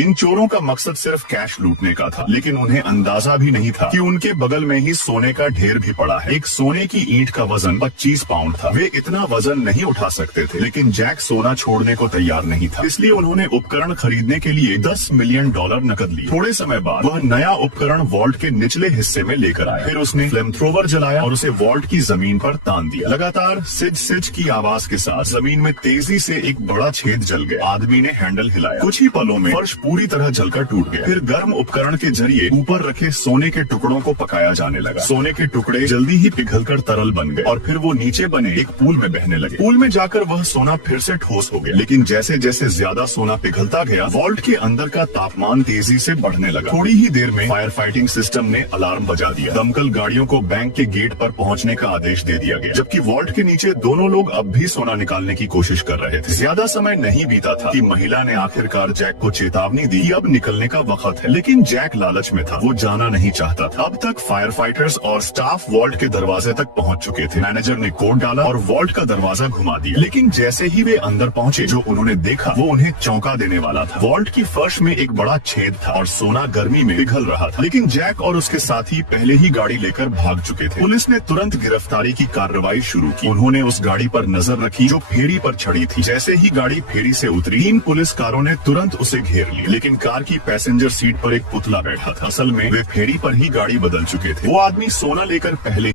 इन चोरों का मकसद सिर्फ कैश लूटने का था, लेकिन उन्हें अंदाजा भी नहीं था कि उनके बगल में ही सोने का ढेर भी पड़ा है। एक सोने की ईंट का वजन 25 पाउंड था। वे इतना वजन नहीं उठा सकते थे, लेकिन जैक सोना छोड़ने को तैयार नहीं था। इसलिए उन्होंने उपकरण खरीदने के लिए $10 मिलियन नकद लिए। थोड़े समय बाद वह नया उपकरण वॉल्ट के निचले हिस्से में लेकर आया। फिर उसने फ्लेम थ्रोवर जलाया और उसे वॉल्ट की जमीन पर तान दिया। लगातार सिज सिज की आवाज के साथ जमीन में तेजी से एक बड़ा छेद जल गया। आदमी ने हैंडल हिलाया। कुछ ही पलों में फर्श पूरी तरह जलकर टूट गया। फिर गर्म उपकरण के जरिए ऊपर रखे सोने के टुकड़ों को पकाया जाने लगा। सोने के टुकड़े जल्दी ही पिघलकर तरल बन गए और फिर वो नीचे बने एक पूल में बहने लगे। पूल में जाकर वह सोना फिर से ठोस हो गया, लेकिन जैसे जैसे ज्यादा सोना पिघलता गया, वॉल्ट के अंदर का तापमान तेजी से बढ़ने लगा। थोड़ी ही देर में फायर फाइटिंग सिस्टम ने अलार्म बजा दिया। दमकल गाड़ियों को बैंक के गेट पर पहुंचने का आदेश दे दिया गया, जबकि वॉल्ट के नीचे दोनों लोग अब भी सोना निकालने की कोशिश कर रहे थे। ज्यादा समय नहीं बीता था कि महिला ने आखिरकार जैक को चेतावनी दी कि अब निकलने का वक्त है, लेकिन जैक लालच में था। वो जाना नहीं चाहता था। अब तक फायर फाइटर्स और स्टाफ वॉल्ट के दरवाजे तक पहुंच चुके थे। मैनेजर ने कोड डाला और वॉल्ट का दरवाजा घुमा दिया, लेकिन जैसे ही वे अंदर पहुंचे, जो उन्होंने देखा वो उन्हें चौंका देने वाला था। वॉल्ट की फर्श में एक बड़ा छेद था और सोना गर्मी में पिघल रहा था, लेकिन जैक और उसके साथी पहले ही गाड़ी लेकर भाग चुके थे। पुलिस ने तुरंत गिरफ्तारी की कार्रवाई शुरू की। उन्होंने उस गाड़ी पर नजर रखी जो फेरी पर चढ़ी थी। जैसे ही गाड़ी फेरी से उतरी, 3 पुलिस कारों ने तुरंत उसे घेर लिया, लेकिन कार की पैसेंजर सीट पर एक पुतला बैठा था। असल में वे फेरी पर ही गाड़ी बदल चुके थे। वो आदमी सोना लेकर पहले